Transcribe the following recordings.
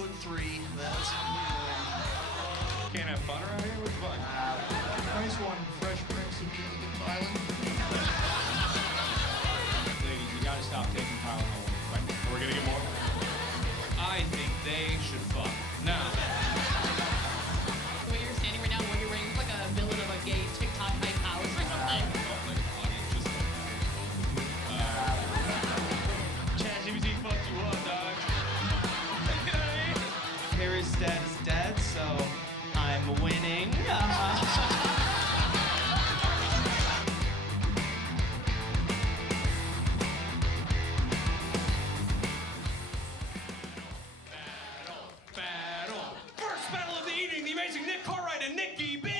1'3". That's Can't have fun around here? What's fun? Nice one, Fresh Prince of Beans Island. Ladies, you gotta stop taking Tylenol. We're gonna get more? I think they should fuck. Now. The way you're standing right now, what you're wearing is like a villain of a gay TikTok hype house or something. ChatGPT fucked you up, dog. Harry's dad is dead, so I'm winning. Battle. First battle of the evening, the amazing Nik Cartwright and Nicky B.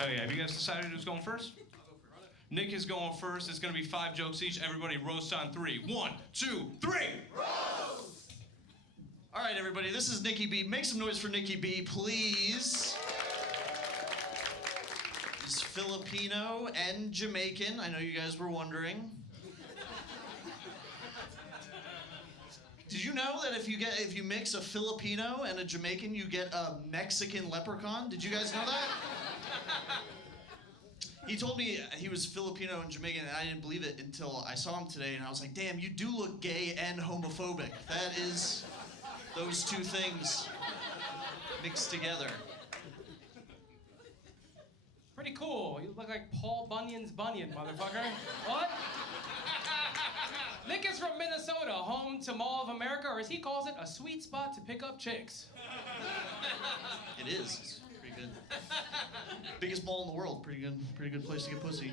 Oh yeah, have you guys decided who's going first? Nick is going first. It's gonna be 5 jokes each. Everybody roast on 3. 1, 2, 3. Roast! All right, everybody, this is Nicky B. Make some noise for Nicky B, please. He's Filipino and Jamaican. I know you guys were wondering. Did you know that if you mix a Filipino and a Jamaican, you get a Mexican leprechaun? Did you guys know that? He told me he was Filipino and Jamaican, and I didn't believe it until I saw him today, and I was like, damn, you do look gay and homophobic. That is those two things mixed together. Pretty cool. You look like Paul Bunyan's Bunyan, motherfucker. What? Nick is from Minnesota, home to Mall of America, or as he calls it, a sweet spot to pick up chicks. It is. It's pretty good. Biggest mall in the world. Pretty good place to get pussy.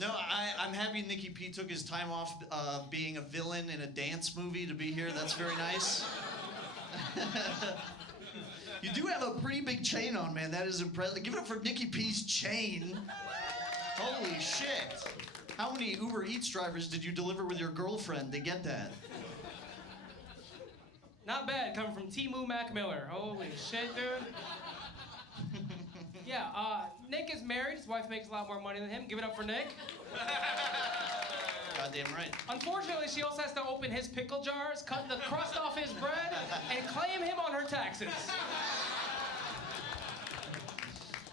No, I'm happy Nicky P took his time off being a villain in a dance movie to be here. That's very nice. You do have a pretty big chain on, man. That is impressive. Give it up for Nicky P's chain. Holy shit. How many Uber Eats drivers did you deliver with your girlfriend to get that? Not bad, coming from Timu Mac Miller. Holy shit, dude. Yeah, Nick is married. His wife makes a lot more money than him. Give it up for Nick. Goddamn right. Unfortunately, she also has to open his pickle jars, cut the crust off his bread, and claim him on her taxes.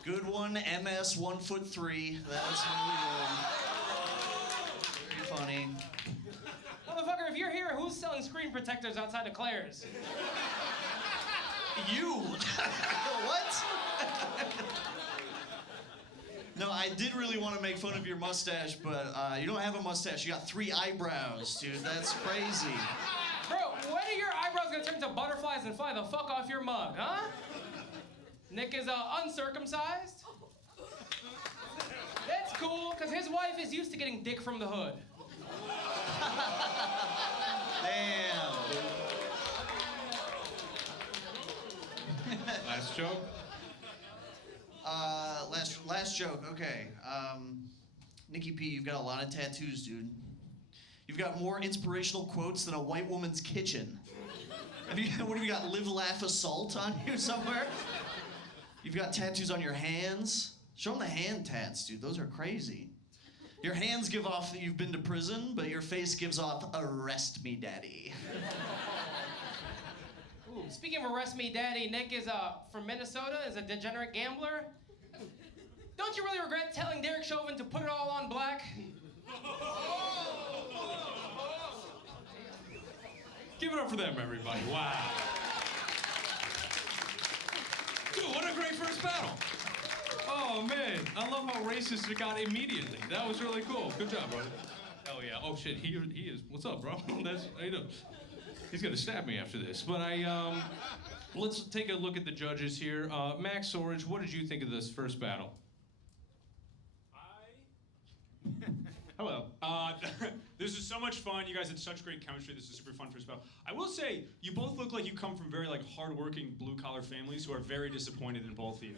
Good one, MS 1'3". That's really good. Very funny. Motherfucker, if you're here, who's selling screen protectors outside of Claire's? You. What? No, I did really want to make fun of your mustache, but you don't have a mustache. You got 3 eyebrows, dude. That's crazy. Bro, when are your eyebrows gonna turn into butterflies and fly the fuck off your mug, huh? Nick is uncircumcised. That's cool, because his wife is used to getting dick from the hood. Damn. Last joke? Last joke, okay. Nicky P, you've got a lot of tattoos, dude. You've got more inspirational quotes than a white woman's kitchen. What have you got, live, laugh, assault on you somewhere? You've got tattoos on your hands. Show them the hand tats, dude. Those are crazy. Your hands give off that you've been to prison, but your face gives off, arrest me, daddy. Ooh, speaking of arrest me, daddy, Nick is from Minnesota, is a degenerate gambler. Don't you really regret telling Derek Chauvin to put it all on black? Give it up for them, everybody. Wow. Dude, what a great first battle. Oh, man. I love how racist it got immediately. That was really cool. Good job, brother. Hell yeah. Oh, shit. He is. What's up, bro? That's, how you doing? He's going to stab me after this. But let's take a look at the judges here. Max Sorge, what did you think of this first battle? Hello. This is so much fun. You guys had such great chemistry. This is super fun first battle. I will say, you both look like you come from very hardworking blue-collar families who are very disappointed in both of you.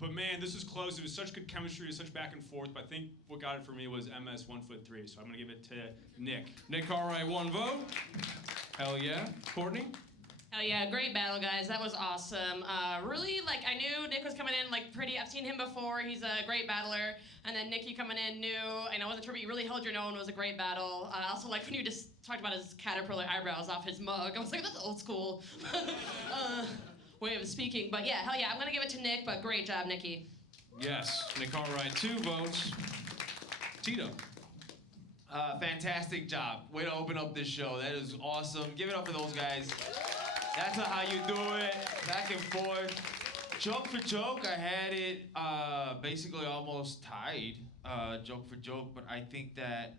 But man, this was close. It was such good chemistry, it was such back and forth. But I think what got it for me was MS 1'3". So I'm gonna give it to Nick. Nick Cartwright, 1 vote. Hell yeah. Courtney? Hell yeah, great battle, guys. That was was awesome. Really, like, I knew Nick was coming in, like, pretty. I've seen him before. He's a great battler. And then Nicky coming in new, and I wasn't sure, but you really held your own. It was a great battle. I also like when you just talked about his caterpillar eyebrows off his mug. I was like, that's old school way of speaking. But yeah, hell yeah, I'm gonna give it to Nick, but great job, Nicky. Yes, Nik Cartwright, 2 votes. Tito. Fantastic job. Way to open up this show. That is awesome. Give it up for those guys. That's how you do it. Back and forth. Joke for joke, I had it basically almost tied, joke for joke, but I think that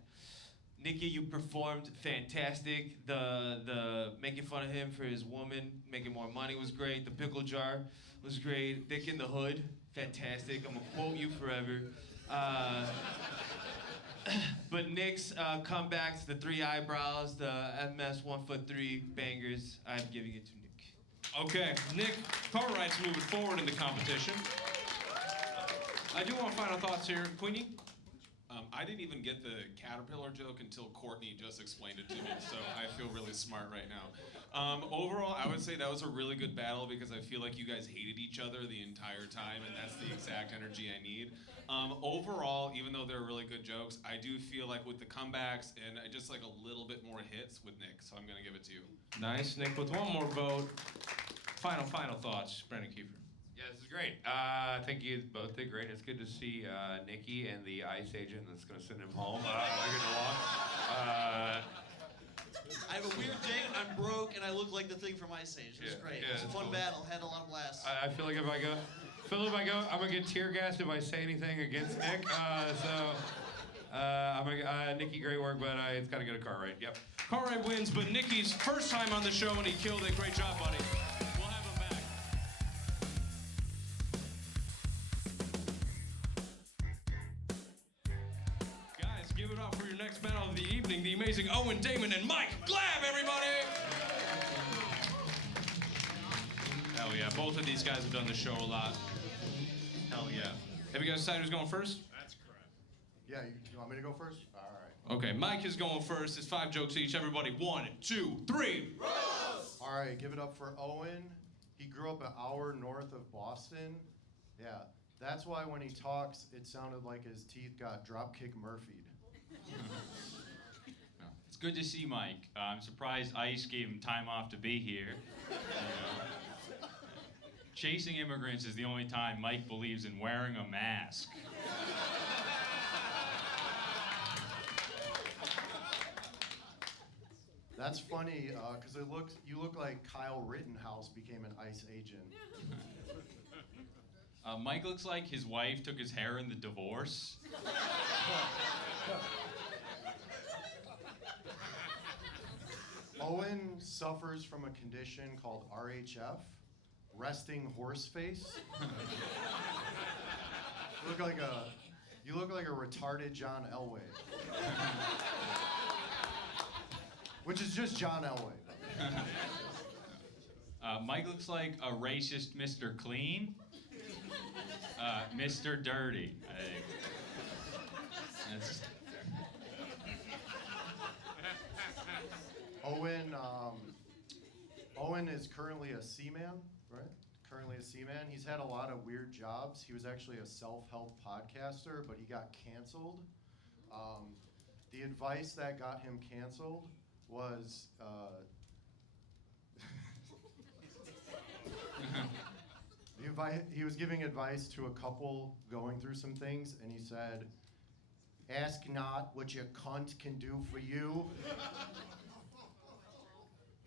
Nicky, you performed fantastic. The making fun of him for his woman making more money was great. The pickle jar was great. Dick in the hood, fantastic. I'm gonna quote you forever. But Nick's comebacks, the 3 eyebrows, the MS 1'3" bangers, I'm giving it to Nick. Okay, Nik Cartwright's moving forward in the competition. I do want final thoughts here. Queenie? I didn't even get the caterpillar joke until Courtney just explained it to me, so I feel really smart right now. Overall, I would say that was a really good battle because I feel like you guys hated each other the entire time, and that's the exact energy I need. Overall, even though they're really good jokes, I do feel like with the comebacks and just like a little bit more hits with Nick, so I'm gonna give it to you. Nice, Nick with 1 more vote. Final thoughts, Brandon Kiefer. Yeah, this is great. I think you both did great. It's good to see Nicky and the ICE agent that's going to send him home. Getting along. I have a weird thing. I'm broke and I look like the thing from Ice Age. It was great. It was a fun battle. Had a lot of laughs. I feel like if I go, I'm gonna get tear gassed if I say anything against Nick. Nicky, great work, but it's got to go to Cartwright. Yep. Cartwright wins, but Nicky's first time on the show and he killed it. Great job, buddy. We'll have him back. Guys, give it up for your next battle of the evening, the amazing Owen, Damon, and Mike Glab, everybody! Hell yeah, both of these guys have done the show a lot. Hell yeah. Have you guys decided who's going first? That's correct. Yeah, you want me to go first? All right. Okay, Mike is going first. It's 5 jokes each. Everybody, 1, 2, 3. Roast! All right, give it up for Owen. He grew up an hour north of Boston. Yeah, that's why when he talks, it sounded like his teeth got Dropkick Murphy'd. It's good to see Mike. I'm surprised ICE gave him time off to be here. Chasing immigrants is the only time Mike believes in wearing a mask. That's funny, because you look like Kyle Rittenhouse became an ICE agent. Mike looks like his wife took his hair in the divorce. Owen suffers from a condition called RHF, resting horse face. You look like a retarded John Elway. Which is just John Elway. Mike looks like a racist Mr. Clean. Mr. Dirty, I think. That's... Owen is currently a seaman, right? Currently a seaman. He's had a lot of weird jobs. He was actually a self-help podcaster, but he got canceled. The advice that got him canceled was he was giving advice to a couple going through some things, and he said, "Ask not what your cunt can do for you.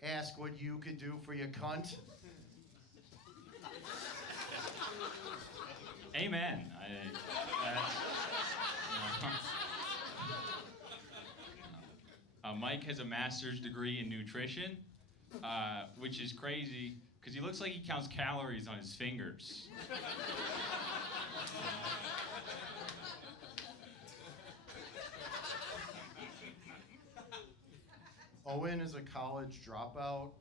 Ask what you could do for your cunt." Amen. Mike has a master's degree in nutrition, which is crazy because he looks like he counts calories on his fingers. Owen is a college dropout,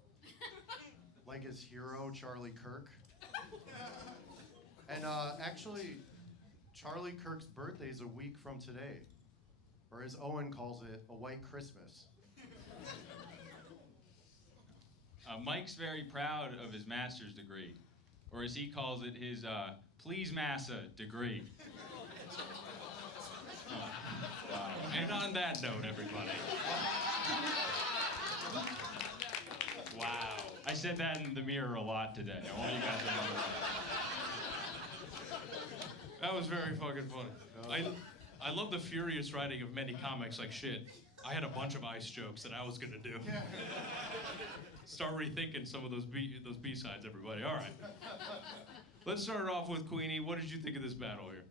like his hero, Charlie Kirk. And actually, Charlie Kirk's birthday is a week from today, or as Owen calls it, a white Christmas. Mike's very proud of his master's degree, or as he calls it, his please massa degree. Wow. And on that note, everybody. Wow. I said that in the mirror a lot today. I want you guys to know that. That was very fucking funny. I love the furious writing of many comics like shit. I had a bunch of ice jokes that I was gonna do. Start rethinking some of those B-sides, everybody. All right. Let's start it off with Queenie. What did you think of this battle here?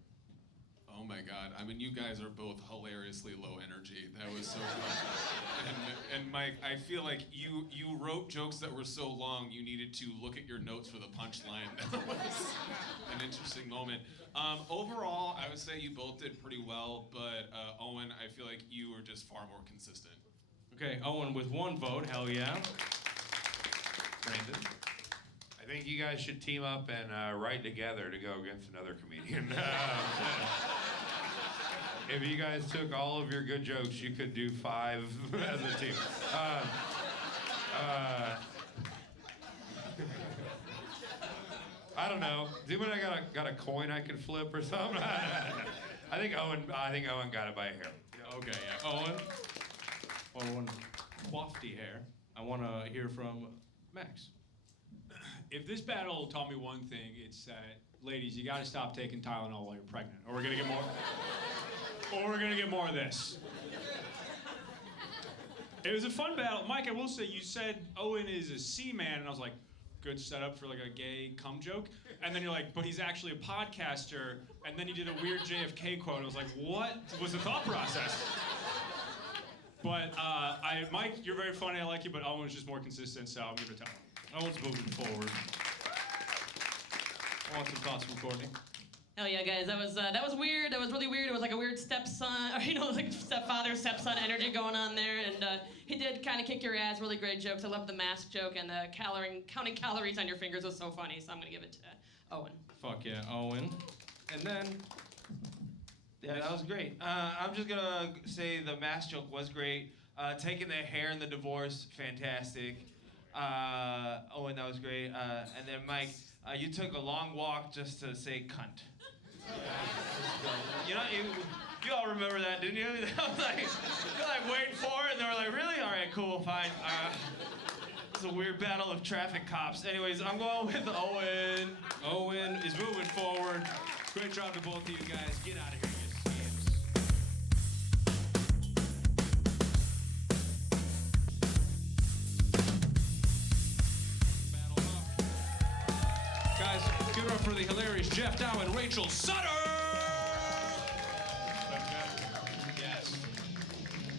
Oh my God! I mean, you guys are both hilariously low energy. That was so fun. And Mike, I feel like you wrote jokes that were so long you needed to look at your notes for the punchline. That was an interesting moment. Overall, I would say you both did pretty well, but Owen, I feel like you were just far more consistent. Okay, Owen with 1 vote. Hell yeah. Brandon. I think you guys should team up and write together to go against another comedian. If you guys took all of your good jokes, you could do 5 as a team. I don't know. Does anybody got a coin I can flip or something? I think Owen got it by a hair. Okay, yeah. Owen, wafty hair. I want to hear from Max. If this battle taught me one thing, it's that, ladies, you gotta stop taking Tylenol while you're pregnant, or we're gonna get more, or we're gonna get more of this. It was a fun battle. Mike, I will say, you said Owen is a C-man, and I was like, good setup for like a gay cum joke. And then you're like, but he's actually a podcaster, and then you did a weird JFK quote. I was like, what was the thought process? But Mike, you're very funny, I like you, but Owen was just more consistent, so I'm giving it to Owen. Owen's moving forward. I want some thoughts from Courtney. Hell yeah, guys! That was weird. That was really weird. It was like a weird stepson, or like stepfather, stepson energy going on there. And he did kind of kick your ass. Really great jokes. I love the mask joke, and the counting calories on your fingers was so funny. So I'm gonna give it to Owen. Fuck yeah, Owen. And then. Yeah, that was great. I'm just gonna say the mask joke was great. Taking the hair in the divorce, fantastic. Owen, that was great. And then Mike, you took a long walk just to say cunt. You know, you all remember that, didn't you? That was like, you're like waiting for it, and they were like, really? All right, cool, fine. It's a weird battle of traffic cops. Anyways, I'm going with Owen. Owen is moving forward. Great job to both of you guys. Get out of here. Give it up for the hilarious Geoff Dow and Rachel Sutter! Yes.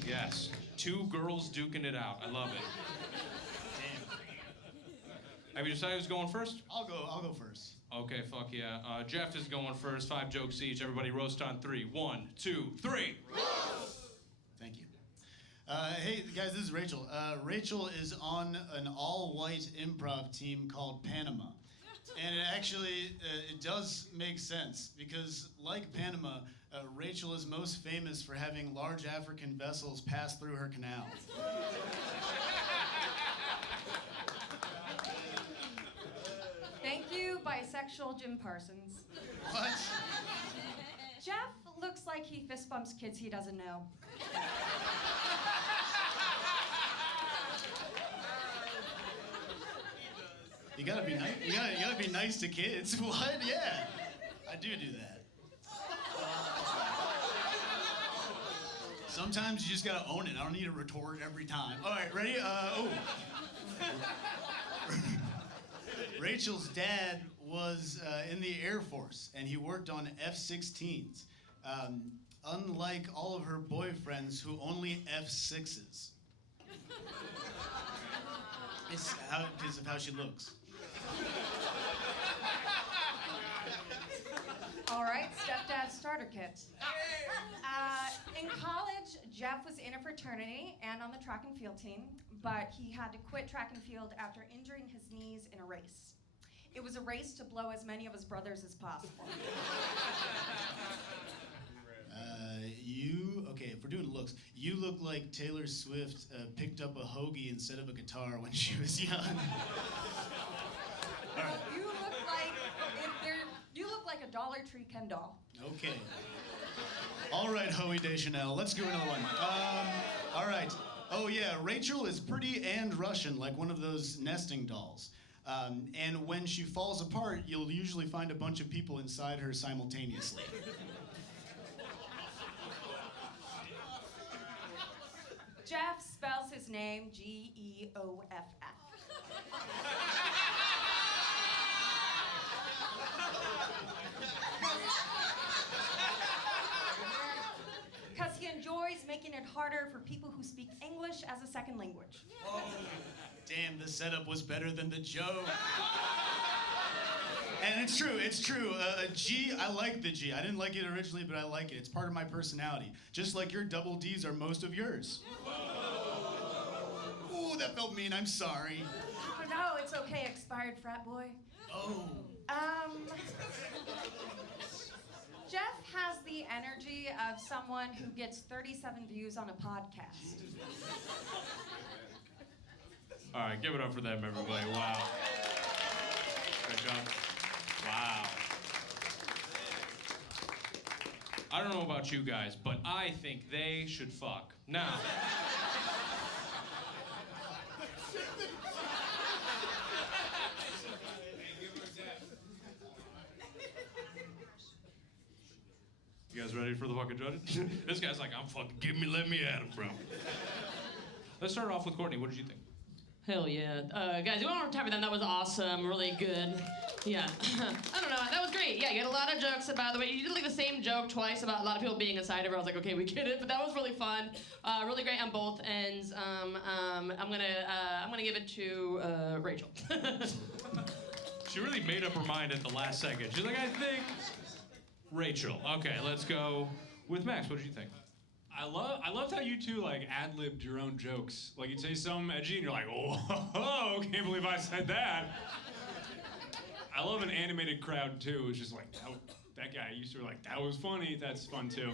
Yes. 2 girls duking it out. I love it. Damn. Have you decided who's going first? I'll go first. Okay, fuck yeah. Geoff is going first. 5 jokes each. Everybody roast on 3. 1, 2, 3. Roast! Thank you. Hey guys, this is Rachel. Rachel is on an all-white improv team called Panama. And it actually, it does make sense, because like Panama, Rachel is most famous for having large African vessels pass through her canal. Thank you, bisexual Jim Parsons. What? Geoff looks like he fist bumps kids he doesn't know. You gotta be nice. You gotta be nice to kids. What? Yeah, I do that. Sometimes you just gotta own it. I don't need a retort every time. All right, ready? Rachel's dad was in the Air Force, and he worked on F-16s. Unlike all of her boyfriends who only F-6s. It's because of how she looks. All right, stepdad starter kit. In college, Geoff was in a fraternity and on the track and field team, but he had to quit track and field after injuring his knees in a race. It was a race to blow as many of his brothers as possible. Okay, if we're doing looks, you look like Taylor Swift picked up a hoagie instead of a guitar when she was young. All right. You look like a Dollar Tree Ken doll. Okay. All right, Hoey Deschanel. Let's do another one. All right. Oh yeah, Rachel is pretty and Russian, like one of those nesting dolls. And when she falls apart, you'll usually find a bunch of people inside her simultaneously. Geoff spells his name Geoff. Because he enjoys making it harder for people who speak English as a second language. Oh, damn, the setup was better than the joke. And it's true. G, I like the G. I didn't like it originally, but I like it. It's part of my personality. Just like your double Ds are most of yours. Ooh, that felt mean. I'm sorry. No, it's okay, expired frat boy. Oh. Geoff has the energy of someone who gets 37 views on a podcast. All right, give it up for them, everybody. Wow. Great job. Wow. I don't know about you guys, but I think they should fuck. Now. You guys ready for the fucking judges? This guy's like, I'm fucking, let me at him, bro. Let's start off with Courtney. What did you think? Hell yeah. Guys, you want to tap with them? That was awesome. Really good. Yeah. I don't know. That was great. Yeah, you had a lot of jokes about the way you did like the same joke twice about a lot of people being inside of her. I was like, okay, we get it. But that was really fun. Really great on both ends. I'm gonna give it to Rachel. She really made up her mind at the last second. She's like, I think Rachel. Okay, let's go with Max. What did you think? I loved how you two like ad-libbed your own jokes. Like you'd say something edgy and you're like, oh, can't believe I said that. I love an animated crowd too. It's just like that guy used to be like, that was funny. That's fun too.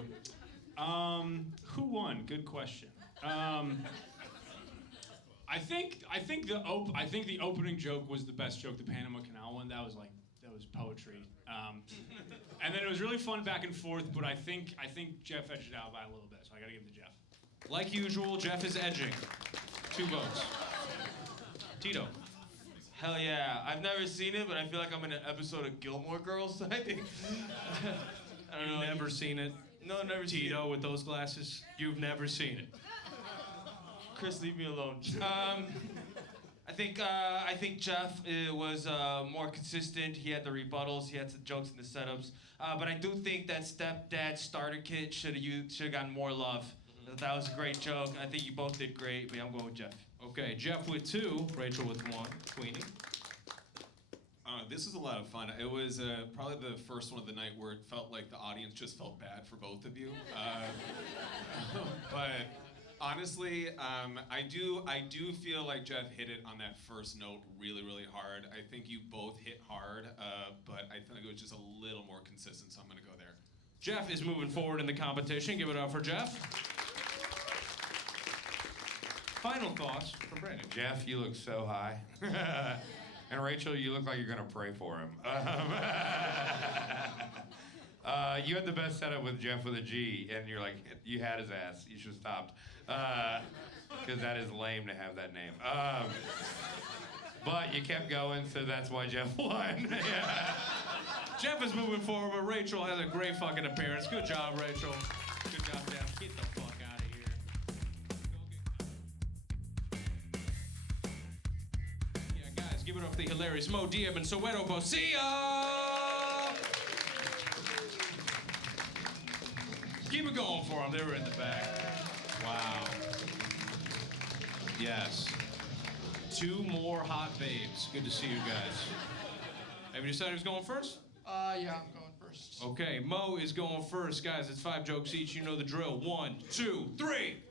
Who won? Good question. I think the opening joke was the best joke, the Panama Canal one. That was poetry. And then it was really fun back and forth, but I think Geoff edged it out by a little bit, so I gotta give it to Geoff. Like usual, Geoff is edging. 2 votes. Tito. Hell yeah. I've never seen it, but I feel like I'm in an episode of Gilmore Girls, I think. I don't know. You've never seen it? No, never seen it. Tito with those glasses? You've never seen it. Chris, leave me alone. I think Geoff was more consistent. He had the rebuttals. He had some jokes in the setups. But I do think that stepdad starter kit should have gotten more love. That was a great joke. I think you both did great, but I'm going with Geoff. Okay, Geoff with 2, Rachel with 1. Queenie. This was a lot of fun. It was probably the first one of the night where it felt like the audience just felt bad for both of you. But honestly, I do feel like Geoff hit it on that first note really, really hard. I think you both hit hard, but I think it was just a little more consistent, so I'm gonna go there. Geoff is moving forward in the competition. Give it up for Geoff. Final thoughts from Brandon. Geoff, you look so high. And Rachel, you look like you're gonna pray for him. You had the best setup with Geoff with a G, and you're like, you had his ass. You should have stopped. Because that is lame to have that name. But you kept going, so that's why Geoff won. Yeah. Geoff is moving forward, but Rachel has a great fucking appearance. Good job, Rachel. Good job, Geoff. Get the fuck out of here. Yeah, guys, give it up for the hilarious Mo, Diab, and Soweto, Bosia! Keep it going for them. They were in the back. Wow. Yes. 2 more hot babes. Good to see you guys. Have you decided who's going first? Yeah, I'm going first. Okay, Mo is going first. Guys, it's 5 jokes each. You know the drill. 1, 2, 3.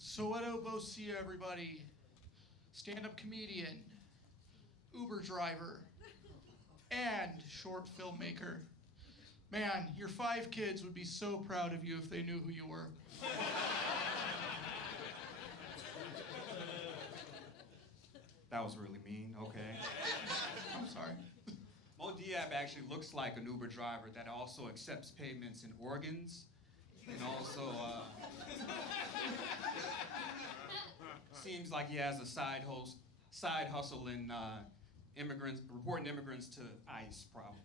Soweto, Bosia, everybody. Stand-up comedian, Uber driver, and short filmmaker. Man, your 5 kids would be so proud of you if they knew who you were. That was really mean, okay. I'm sorry. Diab actually looks like an Uber driver that also accepts payments in organs and also seems like he has a side hustle in reporting immigrants to ICE, probably.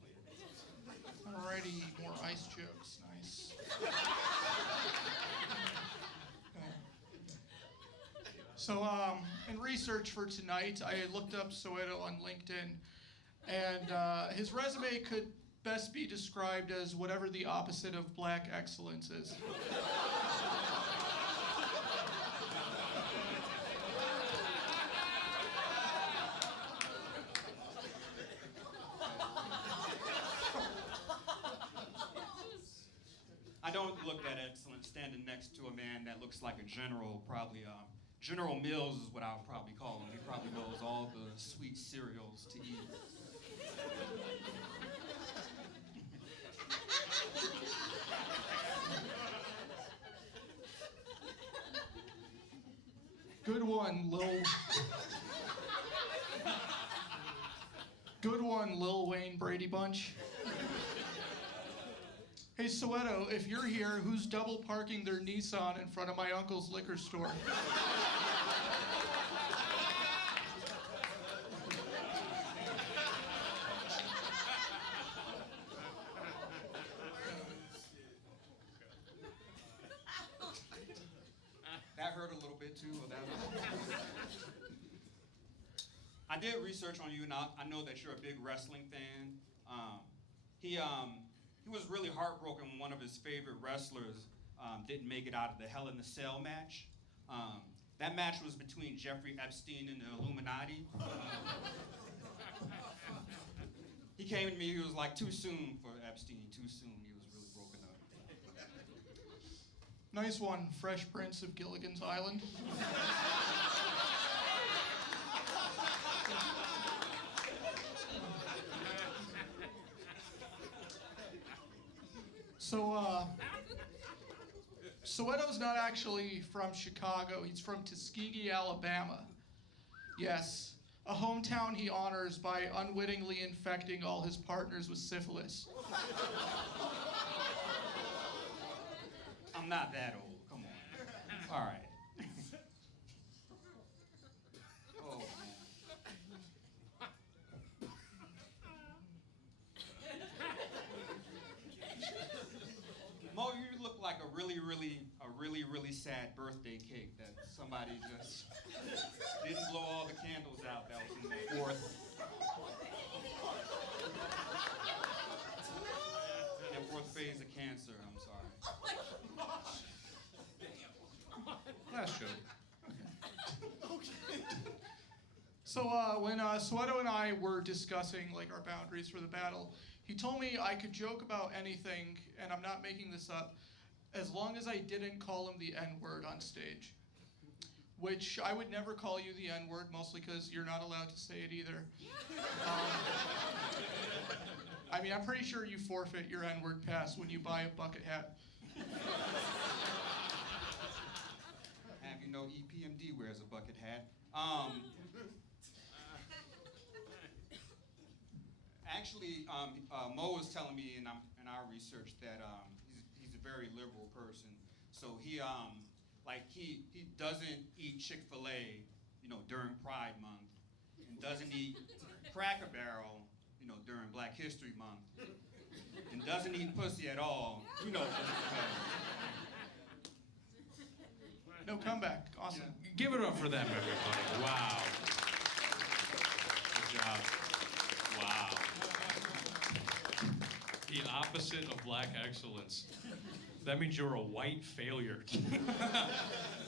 Alrighty, more ice jokes, nice. So, in research for tonight, I looked up Soweto on LinkedIn, and his resume could best be described as whatever the opposite of black excellence is. I don't look that excellent standing next to a man that looks like a general, probably General Mills is what I would probably call him. He probably knows all the sweet cereals to eat. Good one, Lil Wayne Brady Bunch. Hey, Soweto, if you're here, who's double parking their Nissan in front of my uncle's liquor store? That hurt a little bit too. I did research on you, and I know that you're a big wrestling fan. He was really heartbroken when one of his favorite wrestlers didn't make it out of the Hell in a Cell match. That match was between Jeffrey Epstein and the Illuminati. He came to me, he was like, too soon for Epstein, too soon. He was really broken up. Nice one, Fresh Prince of Gilligan's Island. So, Soweto's not actually from Chicago. He's from Tuskegee, Alabama. Yes, a hometown he honors by unwittingly infecting all his partners with syphilis. I'm not that old, come on. All right. Oh, man. Mo, you look like a really sad birthday cake that somebody just didn't blow all the candles out that was in the fourth phase of cancer. I'm sorry. Last joke. Okay. So when Soweto and I were discussing like our boundaries for the battle, he told me I could joke about anything, and I'm not making this up, as long as I didn't call him the N-word on stage. Which I would never call you the N-word, mostly because you're not allowed to say it either. I mean, I'm pretty sure you forfeit your N-word pass when you buy a bucket hat. Have you know EPMD wears a bucket hat? Actually, Mo was telling me in our research that he's a very liberal person. So he doesn't eat Chick-fil-A, during Pride Month, and doesn't eat Cracker Barrel, during Black History Month, and doesn't eat pussy at all, No comeback. Awesome. Yeah. Give it up for them, everybody. Wow. Good job. Wow. The opposite of black excellence. That means you're a white failure.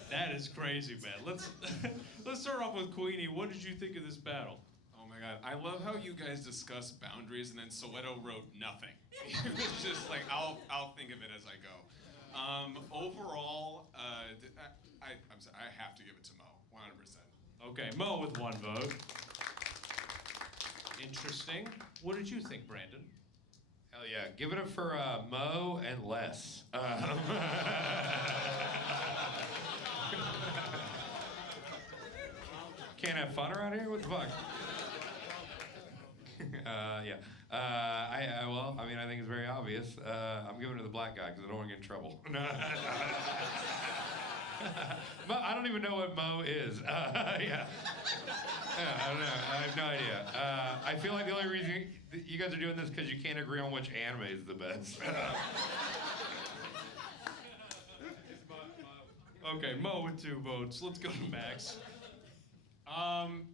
That is crazy, man. Let's start off with Queenie. What did you think of this battle? Oh my God, I love how you guys discuss boundaries and then Soweto wrote nothing. It was just like, I'll think of it as I go. Overall, I'm sorry, I have to give it to Mo, 100%. Okay, Mo with 1 vote. Interesting. What did you think, Brandon? Hell Hell yeah. Give it up for Mo and Les. Can't have fun around here? What the fuck? Yeah. I think it's very obvious. I'm giving it to the black guy because I don't want to get in trouble. Mo, I don't even know what Mo is. Yeah. I don't know. I have no idea. I feel like the only reason you guys are doing this because you can't agree on which anime is the best. Okay, Mo with 2 votes. Let's go to Max.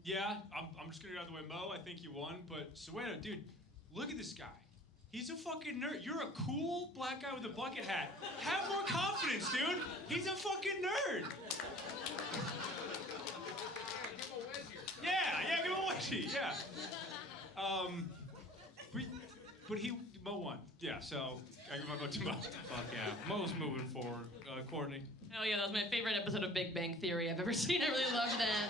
Yeah, I'm just gonna get out of the way. Mo, I think you won, but Soweto, dude, look at this guy. He's a fucking nerd. You're a cool black guy with a bucket hat. Have more confidence, dude. He's a fucking nerd. Yeah, give him a wedgie, yeah. But Mo won. Yeah, so I give my vote to Mo. Fuck yeah. Mo's moving forward. Courtney. Oh yeah, that was my favorite episode of Big Bang Theory I've ever seen. I really loved that.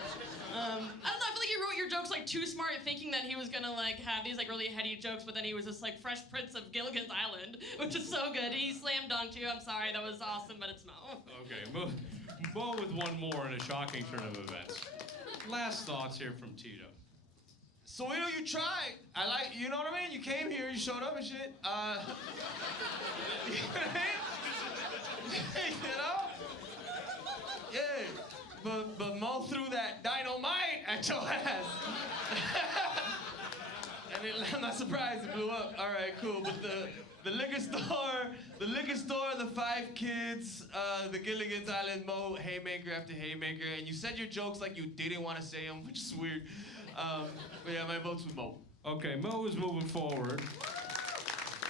I don't know, I feel like you wrote your jokes like too smart, thinking that he was gonna like have these like really heady jokes, but then he was this like Fresh Prince of Gilligan's Island, which is so good. He slam dunked you. I'm sorry, that was awesome, but it's Mo. Okay, Mo with one more in a shocking turn of events. Last thoughts here from Tito. Soweto, you tried. You know what I mean? You came here, you showed up and shit. You know? Yeah. But Mo threw that dynamite at your ass. And I'm not surprised it blew up. All right, cool. But the liquor store, the 5 kids, the Gilligan's Island, Mo, haymaker after haymaker, and you said your jokes like you didn't want to say them, which is weird. But yeah, my vote's with Mo. Okay, Mo is moving forward.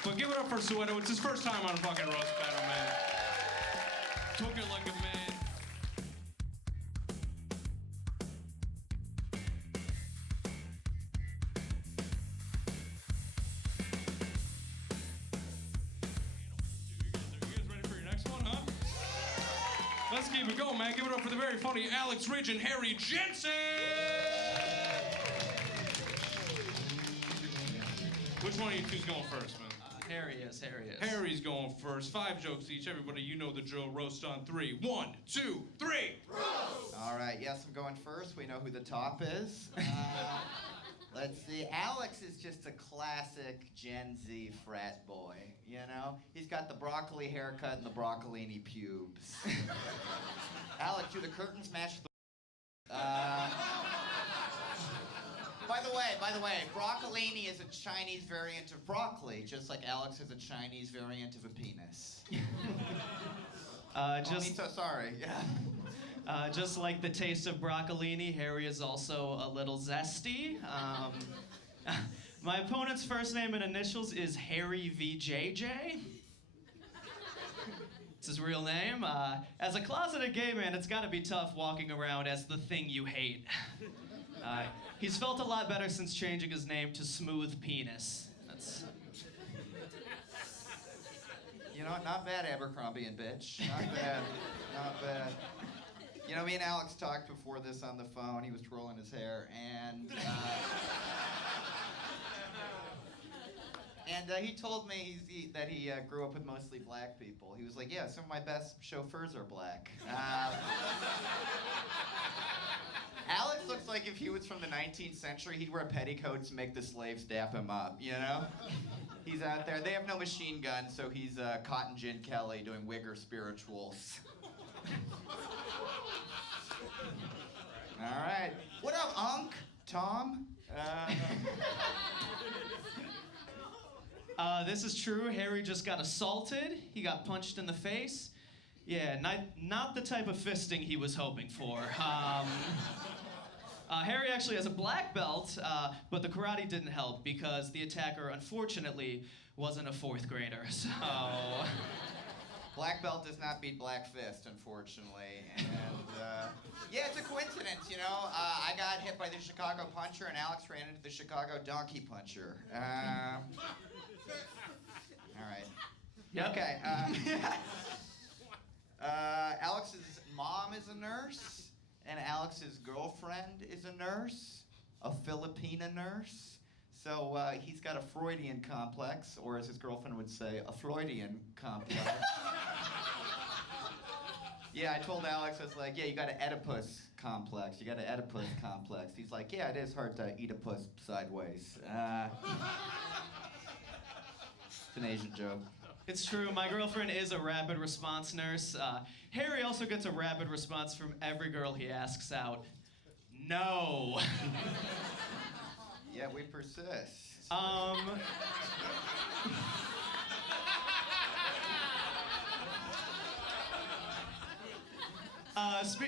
But give it up for Soweto. It's his first time on a fucking roast battle, man. Took it like a man. You guys ready for your next one, huh? Let's keep it going, man. Give it up for the very funny Alex Ridge and Harry Jensen! Which one of you two's going first, man? Harry is. Harry's going first. 5 jokes each. Everybody, you know the drill. Roast on 3. 1, 2, 3. Roast! All right, yes, I'm going first. We know who the top is. Let's see. Alex is just a classic Gen Z frat boy, you know? He's got the broccoli haircut and the broccolini pubes. Alex, do the curtains match the... By the way, broccolini is a Chinese variant of broccoli, just like Alex is a Chinese variant of a penis. I'm so sorry. Yeah. Just like the taste of broccolini, Harry is also a little zesty. My opponent's first name and initials is Harry VJJ. It's his real name. As a closeted gay man, it's gotta be tough walking around as the thing you hate. He's felt a lot better since changing his name to Smooth Penis. That's... You know, not bad, Abercrombie and bitch. Not bad, not bad. You know, me and Alex talked before this on the phone. He was twirling his hair, and he told me that he grew up with mostly black people. He was like, yeah, some of my best chauffeurs are black. Alex looks like if he was from the 19th century, he'd wear petticoats and make the slaves dap him up, you know? He's out there. They have no machine guns, so he's Cotton Gin Kelly doing Wigger spirituals. All right. What up, Unc? Tom? This is true. Harry just got assaulted. He got punched in the face. Yeah, not the type of fisting he was hoping for. Harry actually has a black belt, but the karate didn't help because the attacker, unfortunately, wasn't a 4th grader, so... Black belt does not beat black fist, unfortunately, and yeah, it's a coincidence, you know? I got hit by the Chicago puncher, and Alex ran into the Chicago donkey puncher. All right. Yep. Okay. Alex's mom is a nurse, and Alex's girlfriend is a nurse, a Filipina nurse. So he's got a Freudian complex, or as his girlfriend would say, a Freudian complex. Yeah, I told Alex, I was like, yeah, you got an Oedipus complex. You got an Oedipus complex. He's like, yeah, it is hard to eat a puss sideways. It's an Asian joke. It's true. My girlfriend is a rapid response nurse. Harry also gets a rapid response from every girl he asks out. No. Yeah, we persist.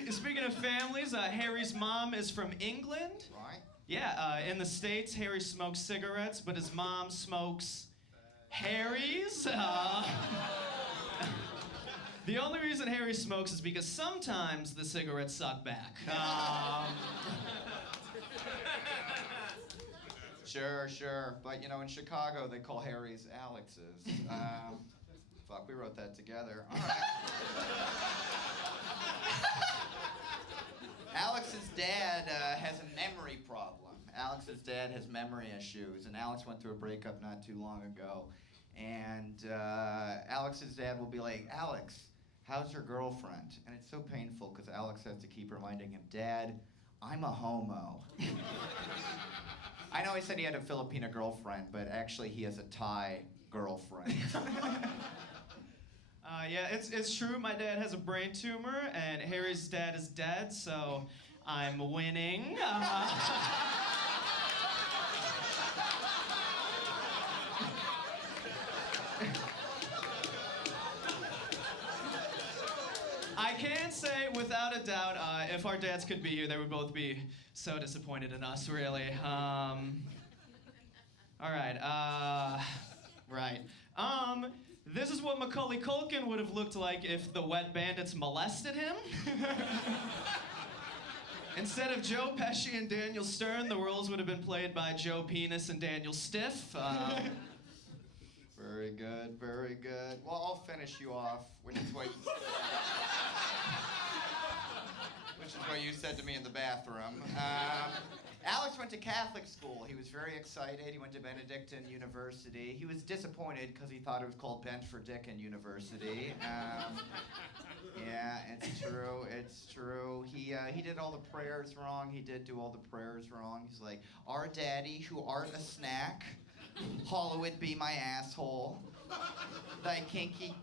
Speaking of families, Harry's mom is from England. Right. Yeah, in the States, Harry smokes cigarettes, but his mom smokes Harry's. The only reason Harry smokes is because sometimes the cigarettes suck back. Sure. But, you know, in Chicago, they call Harry's Alex's. Fuck, we wrote that together. All right. Alex's dad has a memory problem. Alex's dad has memory issues, and Alex went through a breakup not too long ago. And Alex's dad will be like, Alex, how's your girlfriend? And it's so painful because Alex has to keep reminding him, Dad, I'm a homo. I know he said he had a Filipina girlfriend, but actually he has a Thai girlfriend. Yeah, it's true. My dad has a brain tumor, and Harry's dad is dead, so I'm winning. I can say, without a doubt, if our dads could be here, they would both be so disappointed in us, really. All right, right. This is what Macaulay Culkin would have looked like if the Wet Bandits molested him. Instead of Joe Pesci and Daniel Stern, the roles would have been played by Joe Penis and Daniel Stiff. Very good. Well, I'll finish you off, which is what you said to me in the bathroom. Alex went to Catholic school. He was very excited. He went to Benedictine University. He was disappointed because he thought it was called Benfordickin University. Yeah, it's true. He did all the prayers wrong. He did do all the prayers wrong. He's like, Our Daddy, who art a snack, hallowed be my asshole. Thy kinky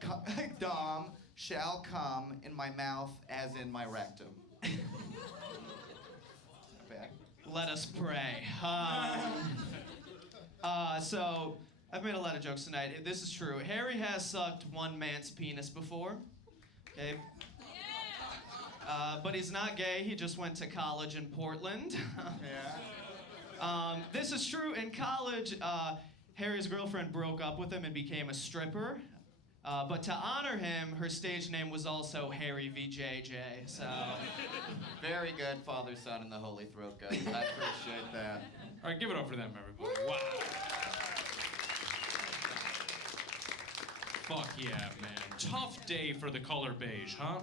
dom shall come in my mouth as in my rectum. Let us pray. So, I've made a lot of jokes tonight. This is true. Harry has sucked one man's penis before. Okay? But he's not gay. He just went to college in Portland. This is true. In college, Harry's girlfriend broke up with him and became a stripper. But to honor him, her stage name was also Harry VJJ, so... Very good, Father, Son, and the Holy Throat, guys. I appreciate that. All right, give it up for them, everybody. Wow. Fuck yeah, man. Tough day for the color beige, huh?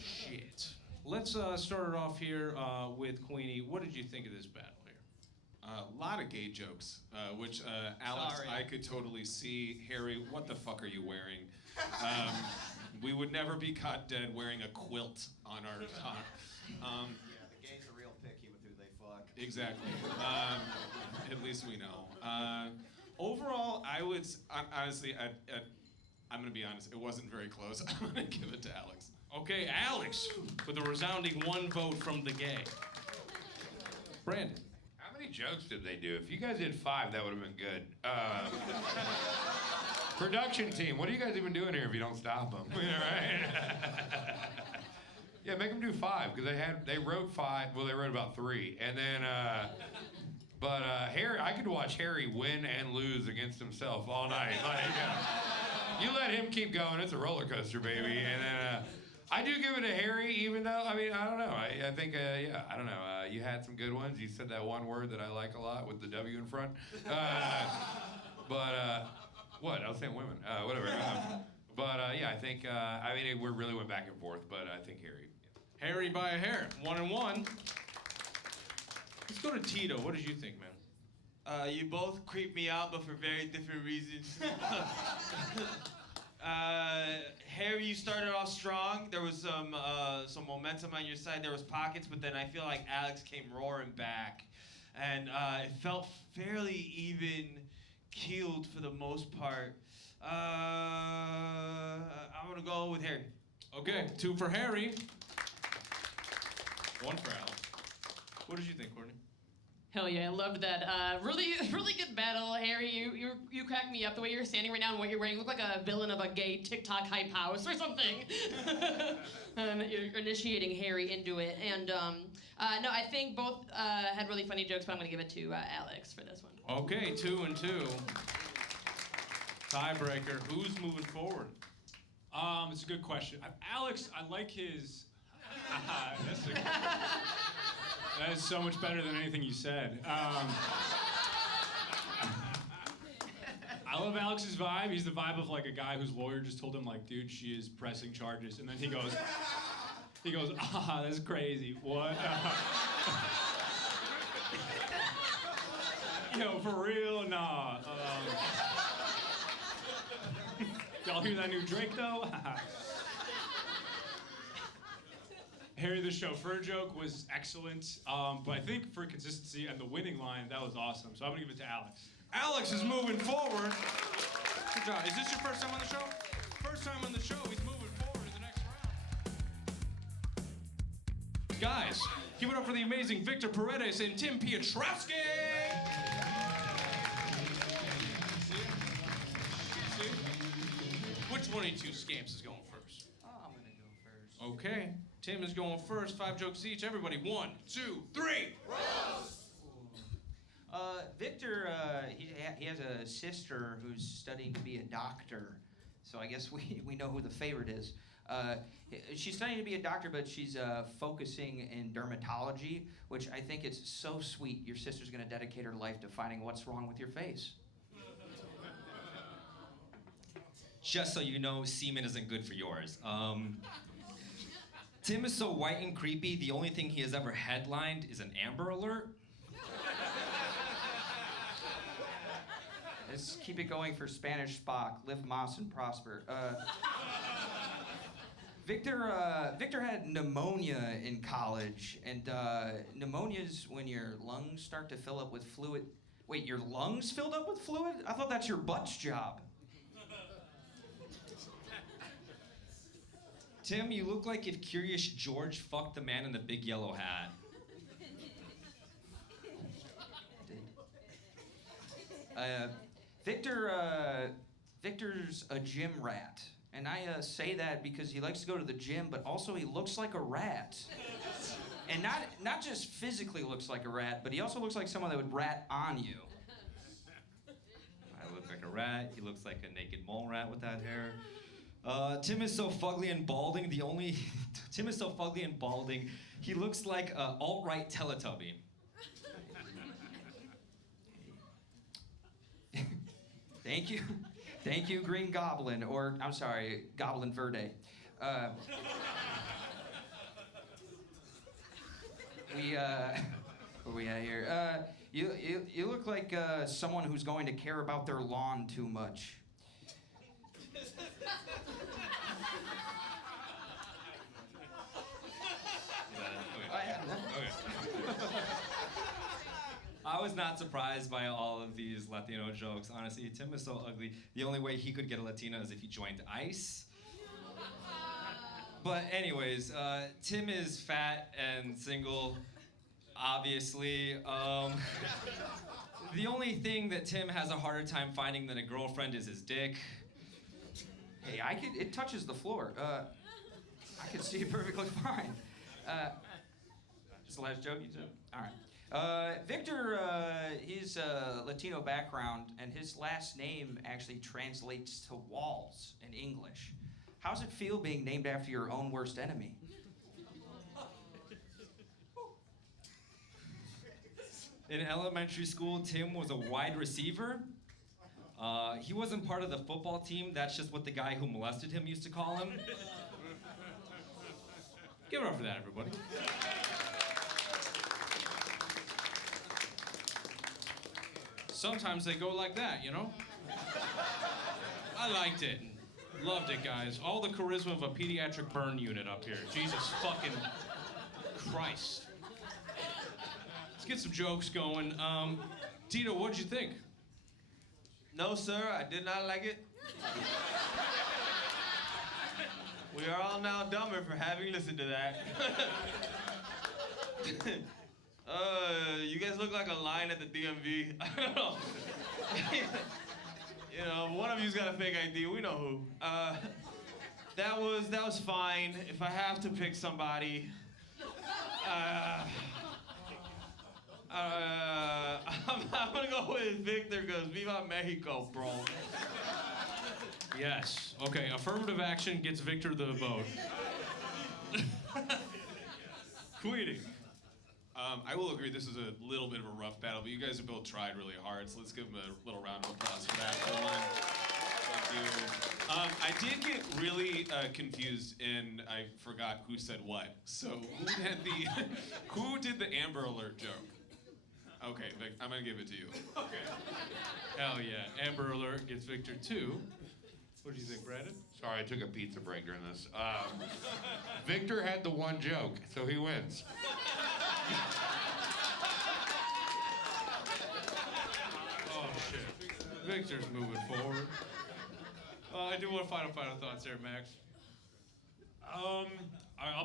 Shit. Let's start it off here with Queenie. What did you think of this battle here? A lot of gay jokes, which Alex, Sorry. I could totally see. Harry, what the fuck are you wearing? We would never be caught dead wearing a quilt on our top. Yeah, the gays are real picky with who they fuck. Exactly. At least we know. Overall, I would honestly, I'm gonna be honest. It wasn't very close. I'm gonna give it to Alex. Okay, Alex, with a resounding 1 vote from the gay. Brandon. How many jokes did they do? If you guys did 5, that would have been good. Production team, what are you guys even doing here if you don't stop them? Right? Yeah, make them do 5 because they wrote 5. Well, they wrote about 3, and then. But Harry, I could watch Harry win and lose against himself all night. Like, you let him keep going, it's a roller coaster, baby. And then I do give it to Harry, even though, I mean, I don't know. I think, yeah, I don't know. You had some good ones. You said that one word that I like a lot with the W in front. What? I was saying women. Whatever. Yeah, I think, I mean, we really went back and forth, but I think Harry. Harry by a hair. 1-1. Let's go to Tito. What did you think, man? You both creep me out, but for very different reasons. Harry, you started off strong. There was some momentum on your side. There was pockets, but then I feel like Alex came roaring back, and it felt fairly even keeled for the most part. I'm gonna go with Harry. Okay, 2 for Harry. 1 for Alex. What did you think, Courtney? Hell yeah, I loved that. Really good battle, Harry. You cracked me up the way you're standing right now and what you're wearing. You look like a villain of a gay TikTok hype house or something. You're initiating Harry into it. And no, I think both had really funny jokes, but I'm gonna give it to Alex for this one. Okay, 2 and 2. Tiebreaker. Who's moving forward? It's a good question. Alex, I like his. That is so much better than anything you said. I love Alex's vibe. He's the vibe of like a guy whose lawyer just told him like, dude, she is pressing charges, and then he goes, that's crazy. What? Yo, for real? Nah. Y'all hear that new Drake though? Harry the chauffeur joke was excellent, but I think for consistency and the winning line, that was awesome. So I'm gonna give it to Alex. Alex is moving forward. Good job. Is this your first time on the show? First time on the show. He's moving forward to the next round. Guys, give it up for the amazing Victor Paredes and Tim Piotrkowski. Which one of you two scamps is going first? Oh, I'm gonna go first. Okay, Tim is going first. 5 jokes each. Everybody, 1, 2, 3. Victor, he has a sister who's studying to be a doctor, so I guess we know who the favorite is. She's studying to be a doctor, but she's focusing in dermatology, which I think it's so sweet. Your sister's gonna dedicate her life to finding what's wrong with your face. Just so you know, semen isn't good for yours. Tim is so white and creepy, the only thing he has ever headlined is an Amber Alert. Let's keep it going for Spanish Spock. Live Moss and prosper. Victor had pneumonia in college, and pneumonia's when your lungs start to fill up with fluid. Wait, your lungs filled up with fluid? I thought that's your butt's job. Tim, you look like if Curious George fucked the man in the big yellow hat. Victor's a gym rat. And I say that because he likes to go to the gym, but also he looks like a rat. And not just physically looks like a rat, but he also looks like someone that would rat on you. I look like a rat, he looks like a naked mole rat with that hair. Tim is so fugly and balding, Tim is so fugly and balding, he looks like a alt-right Teletubby. Thank you. Thank you, Green Goblin, or, I'm sorry, Goblin Verde. Where we at here? You look like someone who's going to care about their lawn too much. I was not surprised by all of these Latino jokes. Honestly, Tim is so ugly. The only way he could get a Latina is if he joined ICE. But anyways, Tim is fat and single, obviously. The only thing that Tim has a harder time finding than a girlfriend is his dick. Hey, it touches the floor. I can see it perfectly fine. Is the last joke you said? All right. Victor, he's a Latino background, and his last name actually translates to walls in English. How's it feel being named after your own worst enemy? In elementary school, Tim was a wide receiver. He wasn't part of the football team. That's just what the guy who molested him used to call him. Give it up for that, everybody. sometimes they go like that, you know? I liked it. Loved it, guys. All the charisma of a pediatric burn unit up here. Jesus fucking Christ. Let's get some jokes going. Tito, what'd you think? No, sir, I did not like it. We are all now dumber for having listened to that. You guys look like a line at the DMV. I don't know. You know, one of you's got a fake ID. We know who. That was fine. If I have to pick somebody, I'm gonna go with Victor because Viva Mexico, bro. Yes. Okay, affirmative action gets Victor the vote. Queenie. I will agree this is a little bit of a rough battle, but you guys have both tried really hard, so let's give them a little round of applause for that. Thank you. I did get really confused, and I forgot who said what. So who did the Amber Alert joke? Okay, Vic, I'm gonna give it to you. Okay. Hell yeah, Amber Alert gets Victor 2. What do you think, Brandon? Sorry, I took a pizza break during this. Victor had the one joke, so he wins. Oh shit. Victor's moving forward. I do want final thoughts there, Max. I'll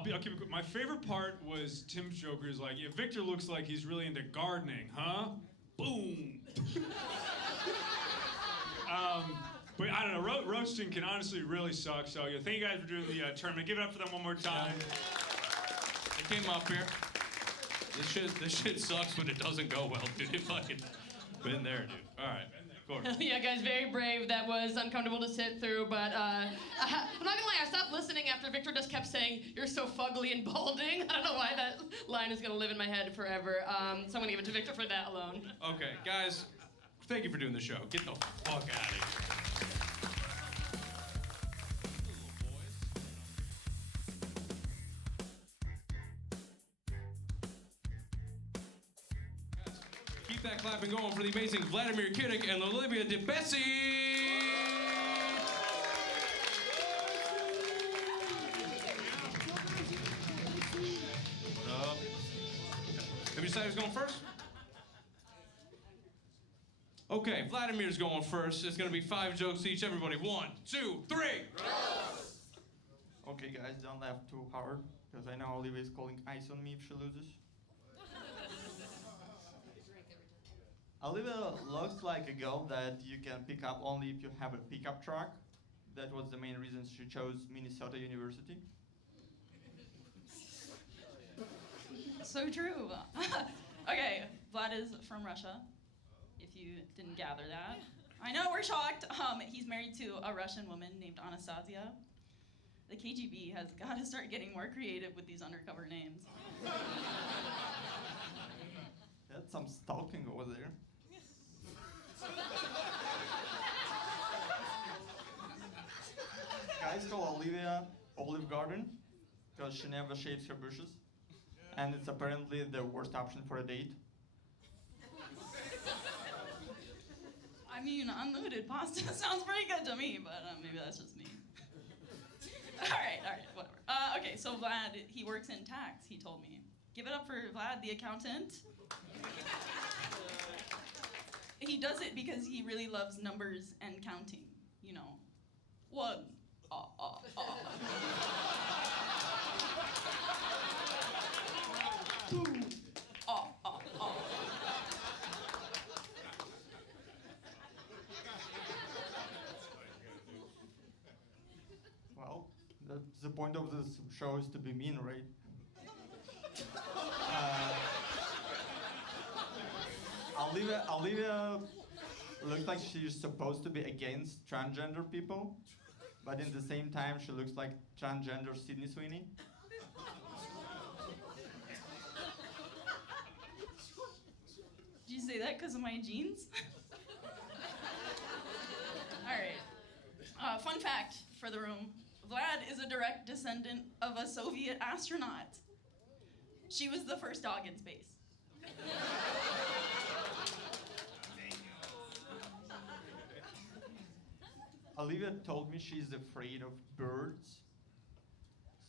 keep it quick. My favorite part was Tim's joke. Where he's like, "Yeah, Victor looks like he's really into gardening, huh?" Boom. But I don't know. Roasting can honestly really suck. So yeah, thank you guys for doing the tournament. Give it up for them one more time. They came up here. This shit sucks when it doesn't go well, dude. It fucking been there, dude. All right. Yeah, guys, very brave. That was uncomfortable to sit through, but I'm not gonna lie, I stopped listening after Victor just kept saying, "You're so fugly and balding." I don't know why that line is gonna live in my head forever. So I'm gonna give it to Victor for that alone. Okay, guys, thank you for doing the show. Get the fuck out of here. Keep that clapping going for the amazing Vladimir Kitik and Olivia Dibsie. What up? Have you decided who's going first? Okay, Vladimir's going first. It's gonna be 5 jokes each. Everybody, 1, 2, 3. Okay, guys, don't laugh too hard, because I know Olivia is calling ice on me if she loses. Olivia looks like a girl that you can pick up only if you have a pickup truck. That was the main reason she chose Minnesota University. So true. Okay, Vlad is from Russia, if you didn't gather that. I know, we're shocked. He's married to a Russian woman named Anastasia. The KGB has got to start getting more creative with these undercover names. That's some stalking over there. Guys call Olivia Olive Garden because she never shaves her bushes. And it's apparently the worst option for a date. I mean, unlimited pasta sounds pretty good to me, but maybe that's just me. all right, whatever. Okay, so Vlad, he works in tax, he told me. Give it up for Vlad, the accountant. He does it because he really loves numbers and counting, you know. 1. 2. Well, the point of this show is to be mean, right? Olivia looks like she's supposed to be against transgender people, but in the same time, she looks like transgender Sydney Sweeney. Did you say that because of my jeans? All right. Fun fact for the room. Vlad is a direct descendant of a Soviet astronaut. She was the first dog in space. Olivia told me she's afraid of birds.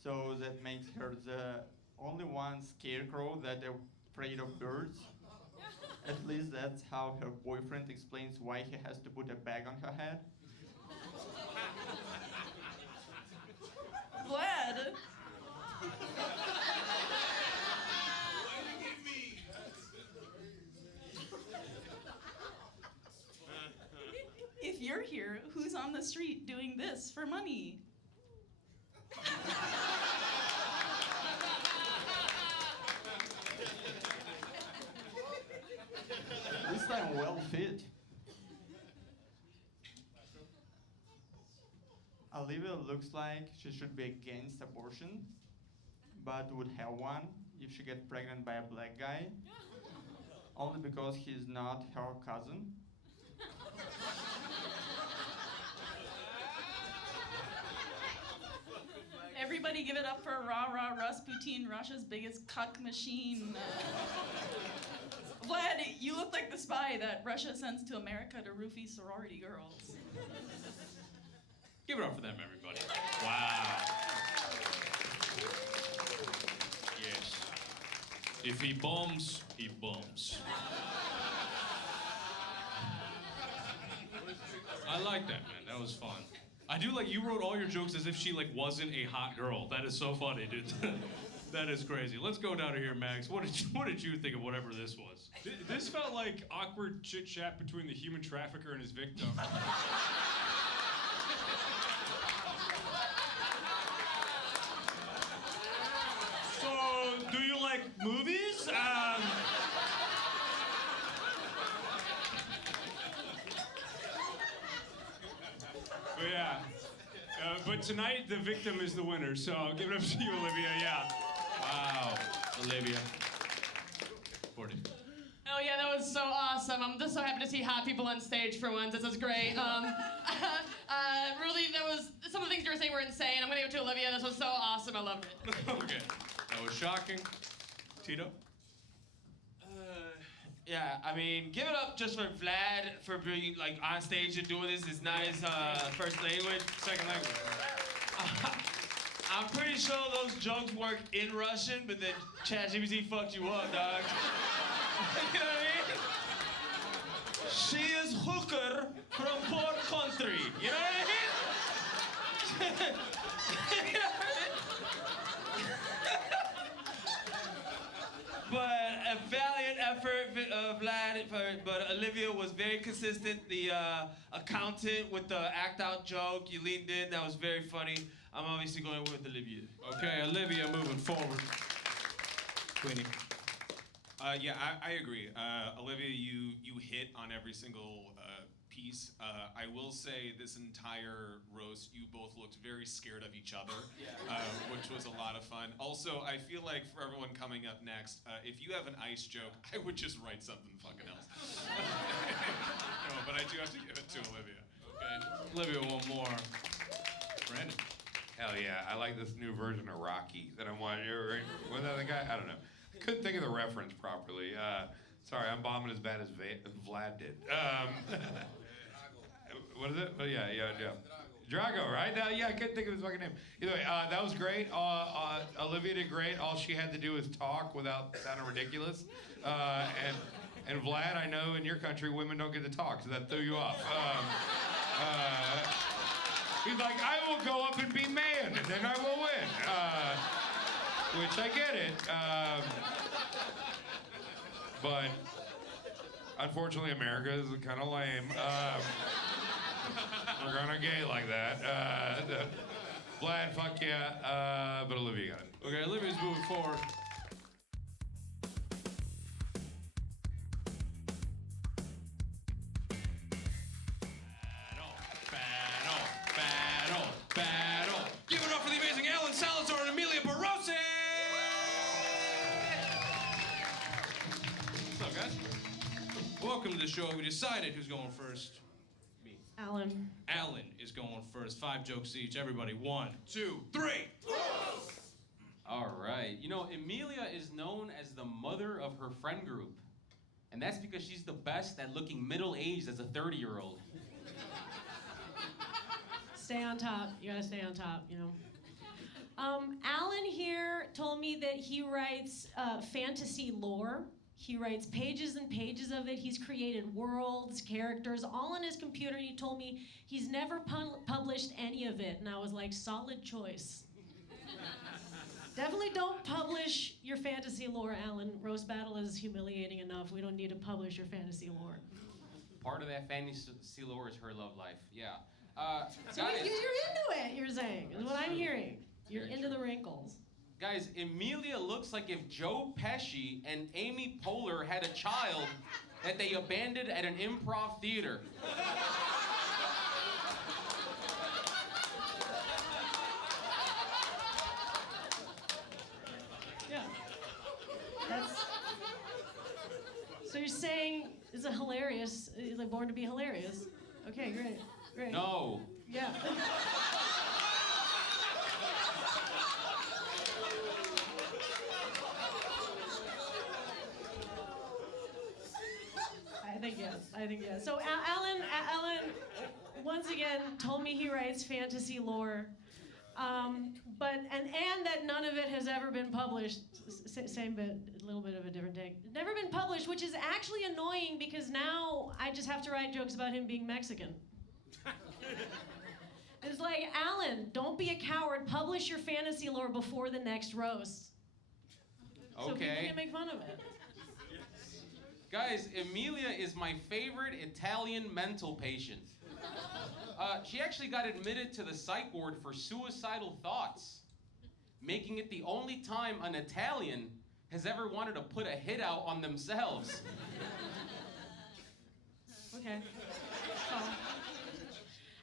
So that makes her the only one scarecrow that afraid of birds. At least that's how her boyfriend explains why he has to put a bag on her head. Vlad. If you're here, who's on the street doing this for money? This time well fit. Olivia looks like she should be against abortion, but would have one if she gets pregnant by a black guy, only because he's not her cousin. Everybody give it up for Rah Rasputin, Russia's biggest cuck machine. Vlad, you look like the spy that Russia sends to America to roofie sorority girls. Give it up for them, everybody. Wow. Yes. If he bombs, he bombs. I like that, man. That was fun. I do like you wrote all your jokes as if she like wasn't a hot girl. That is so funny, dude. That is crazy. Let's go down to here, Max. What did you think of whatever this was? This felt like awkward chit chat between the human trafficker and his victim. So, do you like movies? But yeah. But tonight, the victim is the winner, so I'll give it up to you, Olivia. Yeah. Wow, Olivia. 40. Oh yeah, that was so awesome. I'm just so happy to see hot people on stage for once. This is great. Really, that was some of the things you were saying were insane. I'm gonna give it to Olivia. This was so awesome. I loved it. Okay, that was shocking. Tito? Yeah, I mean, give it up just for Vlad for being like on stage and doing this. It's not his first language, second language. I'm pretty sure those jokes work in Russian, but then ChatGPT fucked you up, dog. You know what I mean? She is hooker from poor country. You know what I mean? You know what I mean? But a valiant effort, Vlad, but Olivia was very consistent. The accountant with the act out joke, you leaned in, that was very funny. I'm obviously going with Olivia. Okay, Olivia moving forward. Queenie. Yeah, I agree. Olivia, you hit on every single piece. I will say this entire roast, you both looked very scared of each other, which was a lot of fun. Also, I feel like for everyone coming up next, if you have an ice joke, I would just write something fucking else. No, but I do have to give it to Olivia. Okay. Olivia, one more. Brandon. Hell yeah, I like this new version of Rocky that I'm watching. Was that the guy? I don't know. Couldn't think of the reference properly. Sorry, I'm bombing as bad as Vlad did. What is it? Oh yeah. Drago, right? Yeah, I couldn't think of his fucking name. Either way, that was great. Olivia did great. All she had to do was talk without sounding ridiculous. And Vlad, I know in your country women don't get to talk, so that threw you off. He's like, I will go up and be man, and then I will win. Which I get it. But unfortunately, America is kind of lame. We're gonna gay like that. Vlad, fuck yeah. But Olivia got it. Okay, Olivia's moving forward. Battle. Give it up for the amazing Alan Salazar and Emilia Barrosse! What's up, guys? Welcome to the show. We decided who's going first. Me. Alan. Alan is going first. 5 jokes each. Everybody, 1, 2, 3. All right. You know, Emilia is known as the mother of her friend group. And that's because she's the best at looking middle-aged as a 30-year-old. Stay on top. You gotta stay on top, you know. Alan here told me that he writes fantasy lore. He writes pages and pages of it. He's created worlds, characters, all on his computer. And he told me he's never published any of it. And I was like, solid choice. Definitely don't publish your fantasy lore, Alan. Roast battle is humiliating enough. We don't need to publish your fantasy lore. Part of that fantasy lore is her love life. Yeah. So Guys, you're into it, you're saying, is what I'm hearing. You're Very into the wrinkles. guys, Emilia looks like if Joe Pesci and Amy Poehler had a child that they abandoned at an improv theater. Yeah. That's. So you're saying it's a hilarious, is like born to be hilarious. Okay, great. Great. No. Yeah. I think yes. So Alan, once again told me he writes fantasy lore, but that none of it has ever been published. Same bit, a little bit of a different take. Never been published, which is actually annoying because now I just have to write jokes about him being Mexican. It's like, Alan, don't be a coward. Publish your fantasy lore before the next roast. So people can make fun of it. Guys, Emilia is my favorite Italian mental patient. She actually got admitted to the psych ward for suicidal thoughts, making it the only time an Italian has ever wanted to put a hit out on themselves. Okay. So,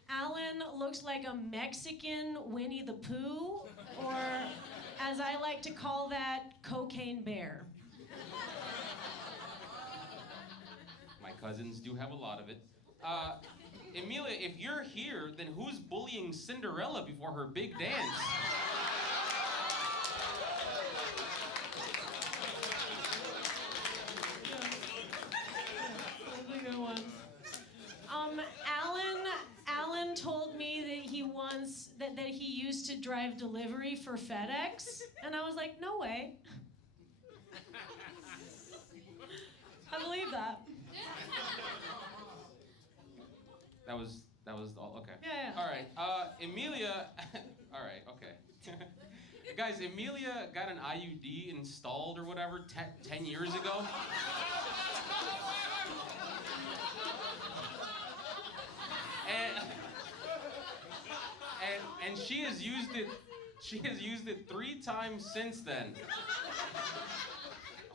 Alan looks like a Mexican Winnie the Pooh, or as I like to call that, cocaine bear. My cousins do have a lot of it. Emilia, if you're here, then who's bullying Cinderella before her big dance? That's a good one. Alan told me that he that he used to drive delivery for FedEx, and I was like, no way. I believe that. That was all, okay. Yeah. All right, Emilia, all right, okay. Guys, Emilia got an IUD installed or whatever 10 years ago. And she has used it 3 times since then.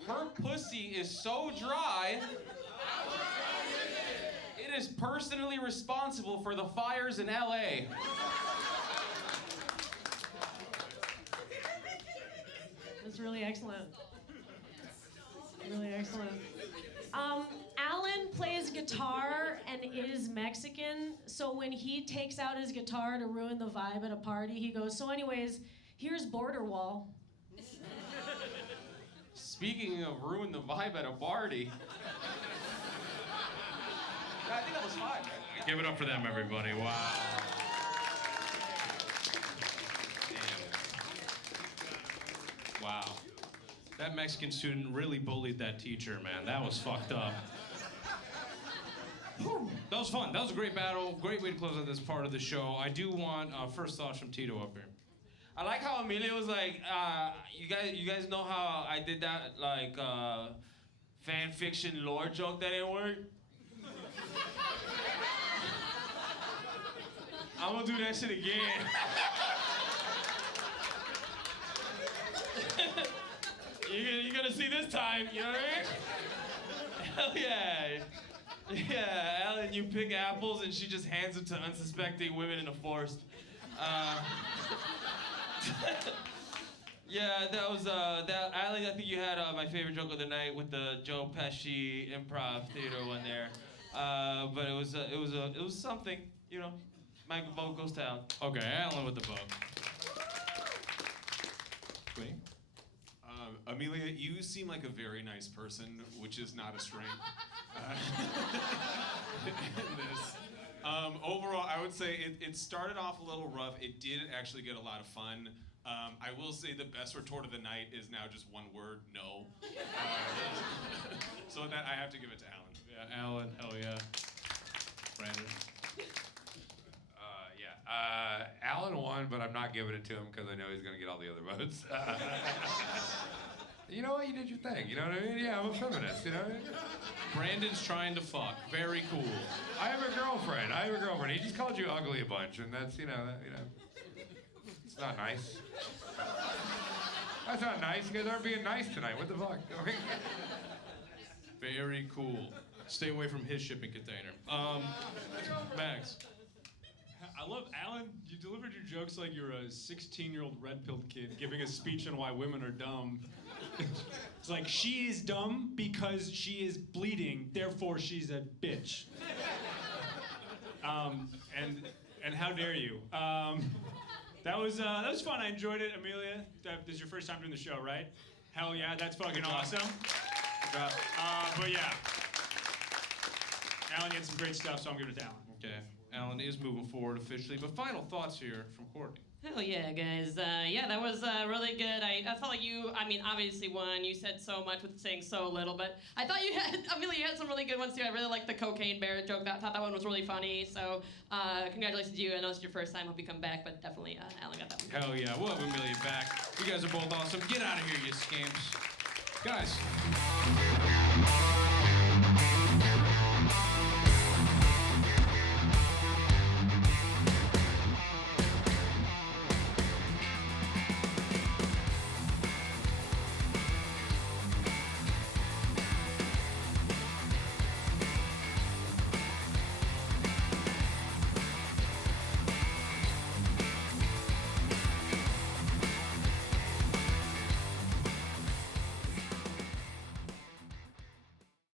Her pussy is so dry, it is personally responsible for the fires in LA. That's really excellent. Really excellent. Alan plays guitar and is Mexican, so when he takes out his guitar to ruin the vibe at a party, he goes, so anyways, here's Border Wall. Speaking of ruin the vibe at a party. I think that was 5, right? Give it up for them, everybody. Wow. Damn. Wow. That Mexican student really bullied that teacher, man. That was fucked up. That was fun. That was a great battle. Great way to close out this part of the show. I do want first thoughts from Tito up here. I like how Emilia was like, you guys know how I did that like fan fiction lore joke that didn't work? I'm gonna do that shit again. You're gonna see this time, you know what I mean? Hell yeah. Yeah, Alan, you pick apples and she just hands them to unsuspecting women in a forest. Yeah, that was that. Alan, I think you had my favorite joke of the night with the Joe Pesci improv theater one there. But it was something, you know. My vote goes down. Okay, Alan with the vote. Queen? Emilia, you seem like a very nice person, which is not a strength. In this. Overall, I would say it started off a little rough. It did actually get a lot of fun. I will say the best retort of the night is now just one word, no. So that I have to give it to Alan. Yeah, Alan, hell yeah. Brandon. Alan won, but I'm not giving it to him because I know he's going to get all the other votes. You know what? You did your thing. You know what I mean? Yeah, I'm a feminist. You know what I mean? Brandon's trying to fuck. Very cool. I have a girlfriend. He just called you ugly a bunch, and that's it's not nice. That's not nice. You guys aren't being nice tonight. What the fuck? Very cool. Stay away from his shipping container. Max. I love Alan. You delivered your jokes like you're a 16-year-old red-pilled kid giving a speech on why women are dumb. It's like, she is dumb because she is bleeding, therefore she's a bitch. And how dare you? That was fun. I enjoyed it, Emilia. This is your first time doing the show, right? Hell yeah, that's fucking awesome. But yeah, Alan, you had some great stuff, so I'm giving it to Alan. Okay, Alan is moving forward officially, but final thoughts here from Courtney. Hell yeah, guys. Yeah, that was really good. I felt like you, obviously won. You said so much with saying so little, but I thought Emilia, you had some really good ones too. I really liked the cocaine bear joke. I thought that one was really funny. So congratulations to you. I know it's your first time. Hope you come back, but definitely Alan got that one. Hell yeah, we'll have Emilia back. You guys are both awesome. Get out of here, you scamps. Guys.